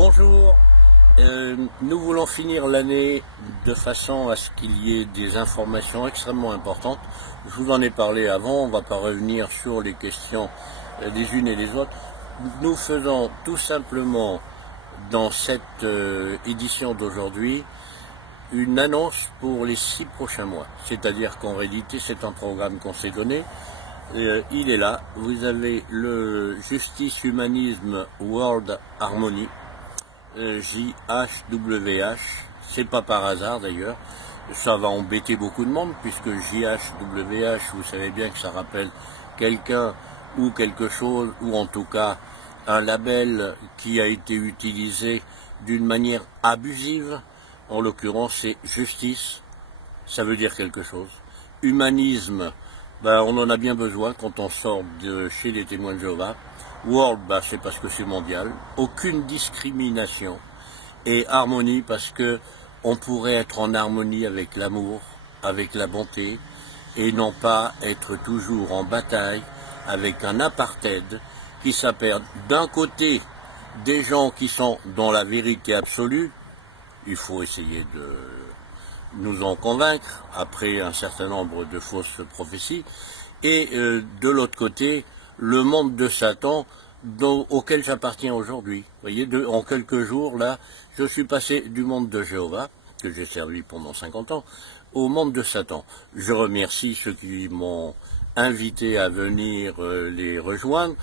Bonjour, nous voulons finir l'année de façon à ce qu'il y ait des informations extrêmement importantes. Je vous en ai parlé avant, on ne va pas revenir sur les questions des unes et des autres. Nous faisons tout simplement dans cette édition d'aujourd'hui une annonce pour les 6 prochains mois. C'est-à-dire qu'en réalité c'est un programme qu'on s'est donné. Il est là, vous avez le Justice Humanisme World Harmony, JHWH, c'est pas par hasard d'ailleurs, ça va embêter beaucoup de monde puisque JHWH, vous savez bien que ça rappelle quelqu'un ou quelque chose, ou en tout cas un label qui a été utilisé d'une manière abusive. En l'occurrence c'est justice, ça veut dire quelque chose. Humanisme, ben, on en a bien besoin quand on sort de chez les témoins de Jéhovah. World, ben, c'est parce que c'est mondial. Aucune discrimination. Et harmonie parce que on pourrait être en harmonie avec l'amour, avec la bonté, et non pas être toujours en bataille avec un apartheid qui s'appelle d'un côté des gens qui sont dans la vérité absolue. Il faut essayer de nous en convaincre après un certain nombre de fausses prophéties, et de l'autre côté le monde de Satan auquel j'appartiens aujourd'hui. Vous voyez, en quelques jours là, je suis passé du monde de Jéhovah, que j'ai servi pendant 50 ans, au monde de Satan. Je remercie ceux qui m'ont invité à venir les rejoindre,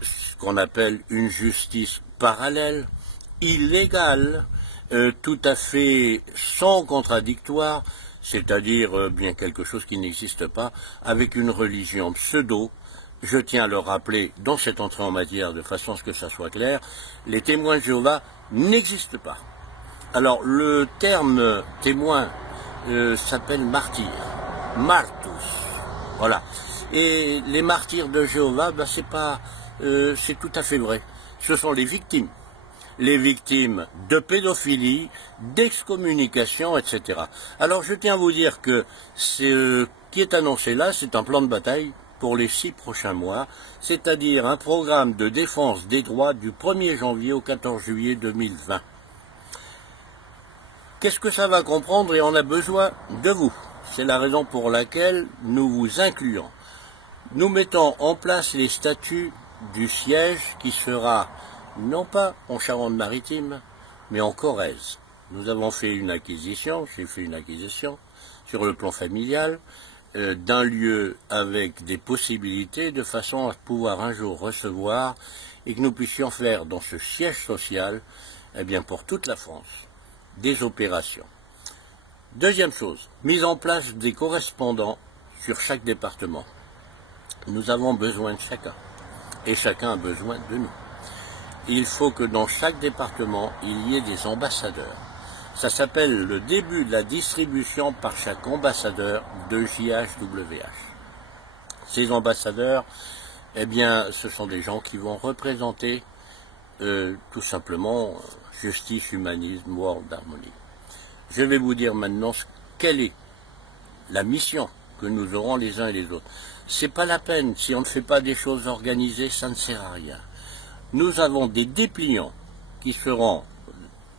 ce qu'on appelle une justice parallèle, illégale, tout à fait sans contradictoire, c'est-à-dire bien quelque chose qui n'existe pas, avec une religion pseudo. Je tiens à le rappeler dans cette entrée en matière de façon à ce que ça soit clair, les témoins de Jéhovah n'existent pas. Alors le terme témoin s'appelle martyr, martus, voilà. Et les martyrs de Jéhovah, ben, c'est tout à fait vrai. Ce sont les victimes de pédophilie, d'excommunication, etc. Alors je tiens à vous dire que ce qui est annoncé là, c'est un plan de bataille pour les 6 prochains mois, c'est-à-dire un programme de défense des droits du 1er janvier au 14 juillet 2020. Qu'est-ce que ça va comprendre? Et on a besoin de vous. C'est la raison pour laquelle nous vous incluons. Nous mettons en place les statuts du siège qui sera non pas en Charente-Maritime, mais en Corrèze. Nous avons fait une acquisition, j'ai fait une acquisition sur le plan familial, d'un lieu avec des possibilités de façon à pouvoir un jour recevoir et que nous puissions faire dans ce siège social, eh bien pour toute la France, des opérations. Deuxième chose, mise en place des correspondants sur chaque département. Nous avons besoin de chacun et chacun a besoin de nous. Il faut que dans chaque département, il y ait des ambassadeurs. Ça s'appelle le début de la distribution par chaque ambassadeur de JHWH. Ces ambassadeurs, eh bien, ce sont des gens qui vont représenter tout simplement Justice, Humanisme, World Harmony. Je vais vous dire maintenant quelle est la mission que nous aurons les uns et les autres. C'est pas la peine, si on ne fait pas des choses organisées, ça ne sert à rien. Nous avons des dépliants qui seront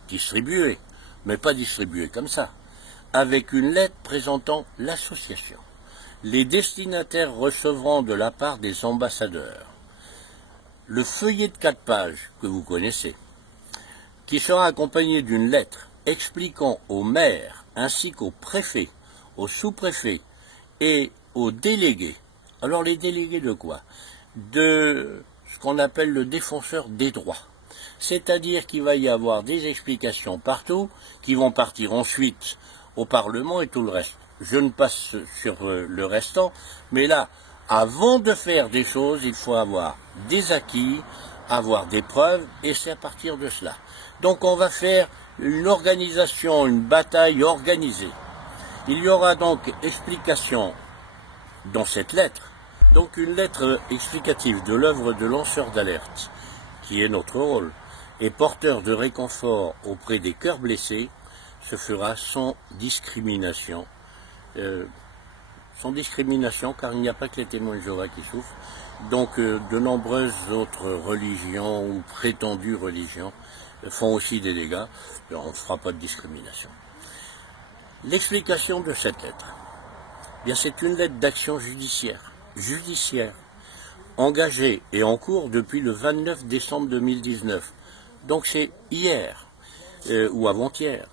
distribués, mais pas distribués comme ça, avec une lettre présentant l'association. Les destinataires recevront de la part des ambassadeurs le feuillet de 4 pages que vous connaissez, qui sera accompagné d'une lettre expliquant aux maires ainsi qu'aux préfets, aux sous-préfets et aux délégués. Alors les délégués de quoi? De ce qu'on appelle le défenseur des droits. C'est-à-dire qu'il va y avoir des explications partout, qui vont partir ensuite au Parlement et tout le reste. Je ne passe sur le restant, mais là, avant de faire des choses, il faut avoir des acquis, avoir des preuves, et c'est à partir de cela. Donc on va faire une organisation, une bataille organisée. Il y aura donc explication dans cette lettre, donc une lettre explicative de l'œuvre de lanceur d'alerte, qui est notre rôle, et porteur de réconfort auprès des cœurs blessés, se fera sans discrimination. Sans discrimination, car il n'y a pas que les témoins de Jéhovah qui souffrent, donc de nombreuses autres religions ou prétendues religions font aussi des dégâts, on ne fera pas de discrimination. L'explication de cette lettre, eh bien c'est une lettre d'action judiciaire, engagée et en cours depuis le 29 décembre 2019. Donc c'est hier ou avant-hier.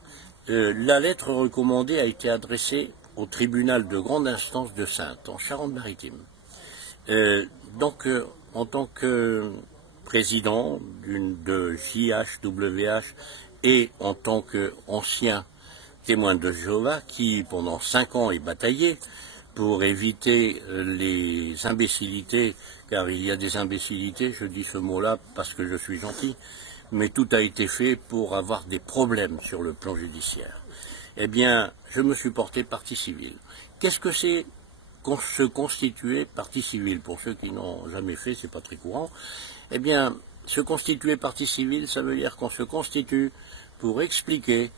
La lettre recommandée a été adressée au tribunal de grande instance de Saintes, en Charente-Maritime. En tant que président de JHWH et en tant qu'ancien témoin de Jéhovah qui, pendant 5 ans, est bataillé pour éviter les imbécilités, car il y a des imbécilités, je dis ce mot-là parce que je suis gentil, mais tout a été fait pour avoir des problèmes sur le plan judiciaire. Eh bien, je me suis porté partie civile. Qu'est-ce que c'est se constituer partie civile? Pour ceux qui n'ont jamais fait, c'est pas très courant. Eh bien, se constituer partie civile, ça veut dire qu'on se constitue pour expliquer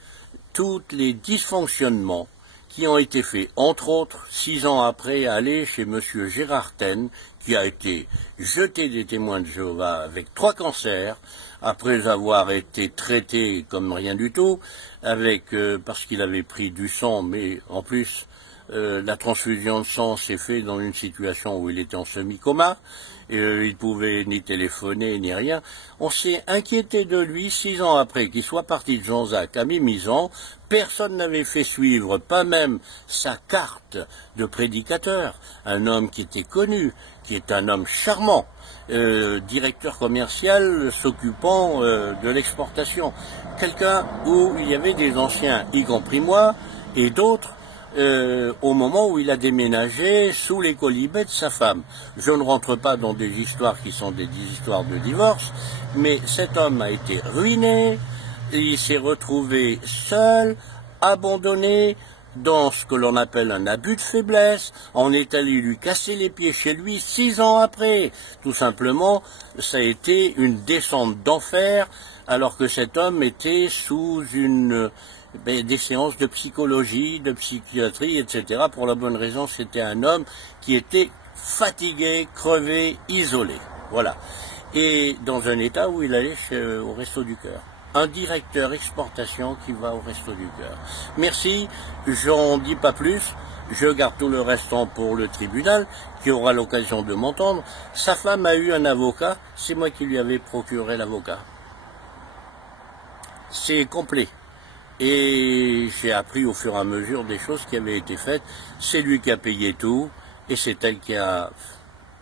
tous les dysfonctionnements qui ont été faits, entre autres, 6 ans après, aller chez M. Gérard Ten, qui a été jeté des témoins de Jéhovah avec 3 cancers, après avoir été traité comme rien du tout, parce qu'il avait pris du sang, mais en plus, la transfusion de sang s'est faite dans une situation où il était en semi-coma, il ne pouvait ni téléphoner ni rien. On s'est inquiété de lui 6 ans après qu'il soit parti de Jean-Jacques à Mimizan. Personne n'avait fait suivre, pas même sa carte de prédicateur. Un homme qui était connu, qui est un homme charmant, directeur commercial s'occupant de l'exportation. Quelqu'un où il y avait des anciens, y compris moi, et d'autres, au moment où il a déménagé sous les colibets de sa femme. Je ne rentre pas dans des histoires qui sont des histoires de divorce, mais cet homme a été ruiné, il s'est retrouvé seul, abandonné, dans ce que l'on appelle un abus de faiblesse. On est allé lui casser les pieds chez lui 6 ans après. Tout simplement, ça a été une descente d'enfer, alors que cet homme était sous des séances de psychologie, de psychiatrie, etc. Pour la bonne raison, c'était un homme qui était fatigué, crevé, isolé. Voilà. Et dans un état où il allait au Resto du Cœur. Un directeur exportation qui va au Resto du Cœur. Merci, j'en dis pas plus. Je garde tout le restant pour le tribunal, qui aura l'occasion de m'entendre. Sa femme a eu un avocat, c'est moi qui lui avais procuré l'avocat. C'est complet. Et j'ai appris au fur et à mesure des choses qui avaient été faites. C'est lui qui a payé tout, et c'est elle qui a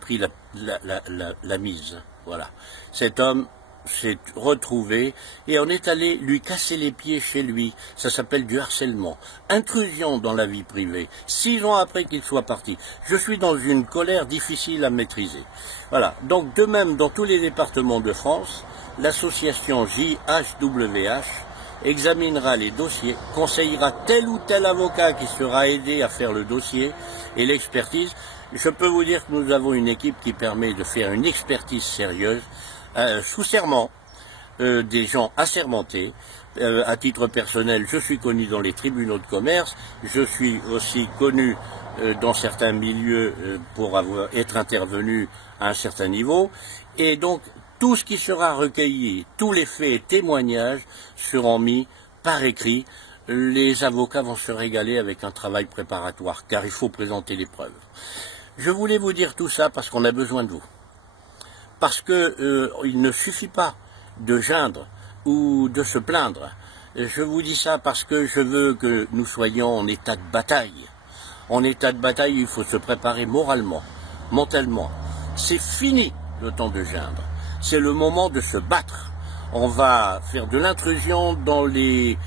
pris la mise. Voilà. Cet homme s'est retrouvé et on est allé lui casser les pieds chez lui. Ça s'appelle du harcèlement. Intrusion dans la vie privée. 6 ans après qu'il soit parti. Je suis dans une colère difficile à maîtriser. Voilà. Donc de même, dans tous les départements de France, l'association JHWH examinera les dossiers, conseillera tel ou tel avocat qui sera aidé à faire le dossier et l'expertise. Je peux vous dire que nous avons une équipe qui permet de faire une expertise sérieuse, sous serment, des gens assermentés. À titre personnel, je suis connu dans les tribunaux de commerce, je suis aussi connu dans certains milieux pour être intervenu à un certain niveau, et donc tout ce qui sera recueilli, tous les faits et témoignages seront mis par écrit. Les avocats vont se régaler avec un travail préparatoire, car il faut présenter les preuves. Je voulais vous dire tout ça parce qu'on a besoin de vous. Parce que il ne suffit pas de geindre ou de se plaindre. Je vous dis ça parce que je veux que nous soyons en état de bataille. En état de bataille, il faut se préparer moralement, mentalement. C'est fini le temps de geindre. C'est le moment de se battre. On va faire de l'intrusion dans les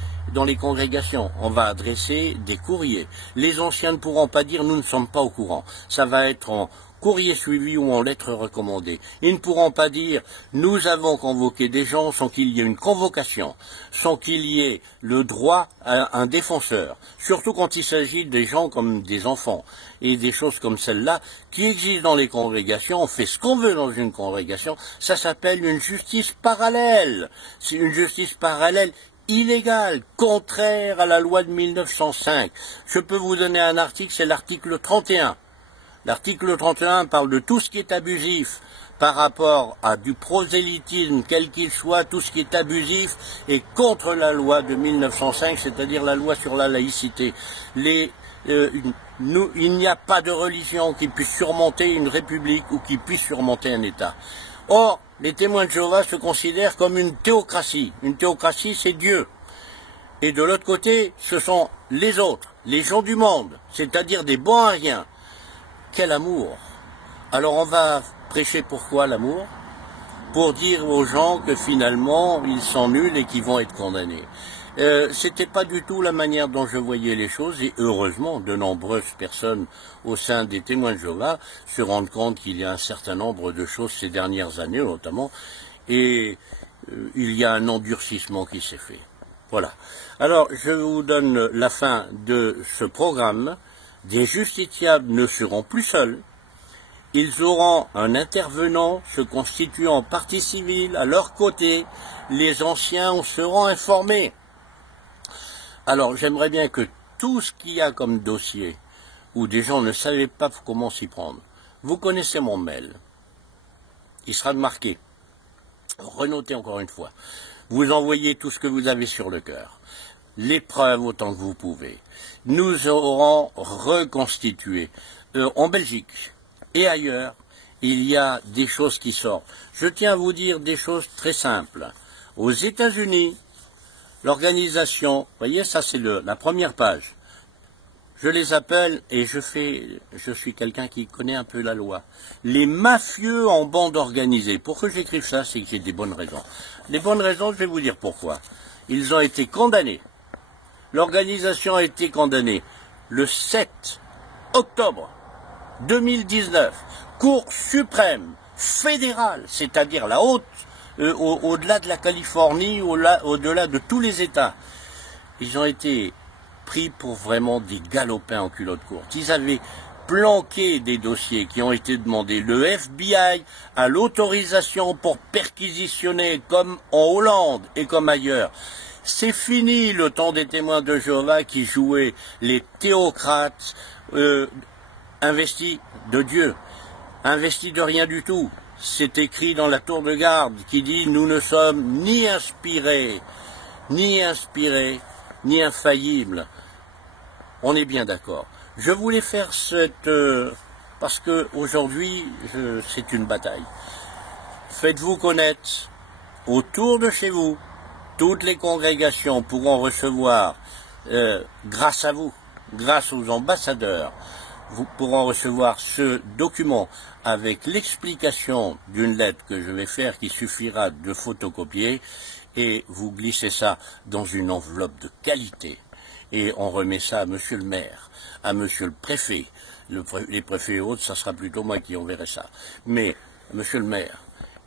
congrégations. On va adresser des courriers. Les anciens ne pourront pas dire « nous ne sommes pas au courant ». Ça va être en courrier suivi ou en lettre recommandée. Ils ne pourront pas dire « nous avons convoqué des gens sans qu'il y ait une convocation, sans qu'il y ait le droit à un défenseur ». Surtout quand il s'agit des gens comme des enfants et des choses comme celle-là qui existent dans les congrégations. On fait ce qu'on veut dans une congrégation. Ça s'appelle une justice parallèle. C'est une justice parallèle illégale, contraire à la loi de 1905. Je peux vous donner un article, c'est l'article 31. L'article 31 parle de tout ce qui est abusif, par rapport à du prosélytisme, quel qu'il soit, tout ce qui est abusif, est contre la loi de 1905, c'est-à-dire la loi sur la laïcité. Il n'y a pas de religion qui puisse surmonter une république ou qui puisse surmonter un État. Or, les témoins de Jéhovah se considèrent comme une théocratie. Une théocratie, c'est Dieu. Et de l'autre côté, ce sont les autres, les gens du monde, c'est-à-dire des bons à rien. Quel amour! Alors on va prêcher pourquoi l'amour? Pour dire aux gens que finalement, ils sont nuls et qu'ils vont être condamnés. C'était pas du tout la manière dont je voyais les choses, et heureusement, de nombreuses personnes au sein des témoins de Jéhovah se rendent compte qu'il y a un certain nombre de choses ces dernières années notamment, et il y a un endurcissement qui s'est fait. Voilà. Alors, je vous donne la fin de ce programme. Des justiciables ne seront plus seuls. Ils auront un intervenant se constituant partie civile à leur côté. Les anciens en seront informés. Alors, j'aimerais bien que tout ce qu'il y a comme dossier, où des gens ne savaient pas comment s'y prendre, vous connaissez mon mail. Il sera marqué. Renotez encore une fois. Vous envoyez tout ce que vous avez sur le cœur. Les preuves autant que vous pouvez. Nous aurons reconstitué. En Belgique et ailleurs, il y a des choses qui sortent. Je tiens à vous dire des choses très simples. Aux États-Unis, l'organisation, vous voyez, ça c'est la première page. Je les appelle, et je suis quelqu'un qui connaît un peu la loi, les mafieux en bande organisée. Pourquoi j'écrive ça? C'est que j'ai des bonnes raisons. Les bonnes raisons, je vais vous dire pourquoi. Ils ont été condamnés. L'organisation a été condamnée le 7 octobre 2019. Cour suprême, fédérale, c'est-à-dire la haute, au-delà de la Californie, au-delà de tous les États. Ils ont été pris pour vraiment des galopins en culotte courte. Ils avaient planqué des dossiers qui ont été demandés. Le FBI a l'autorisation pour perquisitionner comme en Hollande et comme ailleurs. C'est fini le temps des témoins de Jéhovah qui jouaient les théocrates investis de Dieu, investis de rien du tout. C'est écrit dans la tour de garde qui dit « Nous ne sommes ni inspirés, ni infaillibles ». On est bien d'accord. Je voulais faire parce que aujourd'hui c'est une bataille. Faites-vous connaître autour de chez vous. Toutes les congrégations pourront recevoir, grâce à vous, grâce aux ambassadeurs, vous pourront recevoir ce document avec l'explication d'une lettre que je vais faire qui suffira de photocopier, et vous glissez ça dans une enveloppe de qualité. Et on remet ça à monsieur le maire, à monsieur le préfet. Les préfets et autres, ça sera plutôt moi qui enverrai ça. Mais, monsieur le maire,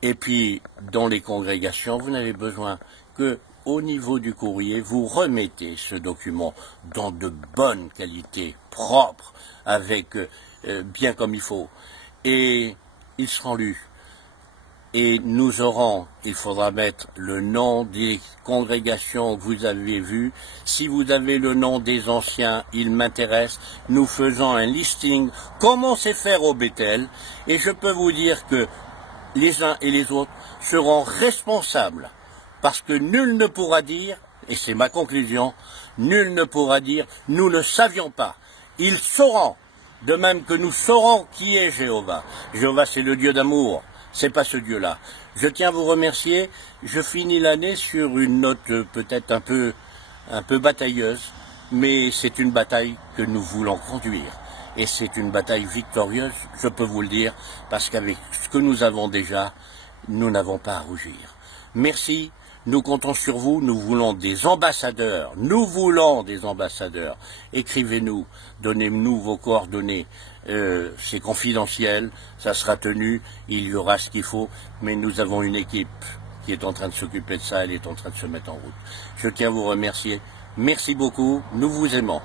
et puis dans les congrégations, vous n'avez besoin que, au niveau du courrier, vous remettez ce document dans de bonnes qualités, propres, avec bien comme il faut. Et ils seront lus. Et nous aurons, il faudra mettre le nom des congrégations que vous avez vues. Si vous avez le nom des anciens, il m'intéresse. Nous faisons un listing, comme on sait faire au Bethel. Et je peux vous dire que les uns et les autres seront responsables. Parce que nul ne pourra dire, et c'est ma conclusion, nul ne pourra dire, nous ne savions pas. Ils sauront, de même que nous saurons qui est Jéhovah. Jéhovah, c'est le Dieu d'amour. C'est pas ce Dieu-là. Je tiens à vous remercier. Je finis l'année sur une note peut-être un peu batailleuse, mais c'est une bataille que nous voulons conduire. Et c'est une bataille victorieuse, je peux vous le dire, parce qu'avec ce que nous avons déjà, nous n'avons pas à rougir. Merci. Nous comptons sur vous, nous voulons des ambassadeurs, Écrivez-nous, donnez-nous vos coordonnées, c'est confidentiel, ça sera tenu, il y aura ce qu'il faut, mais nous avons une équipe qui est en train de s'occuper de ça, elle est en train de se mettre en route. Je tiens à vous remercier, merci beaucoup, nous vous aimons.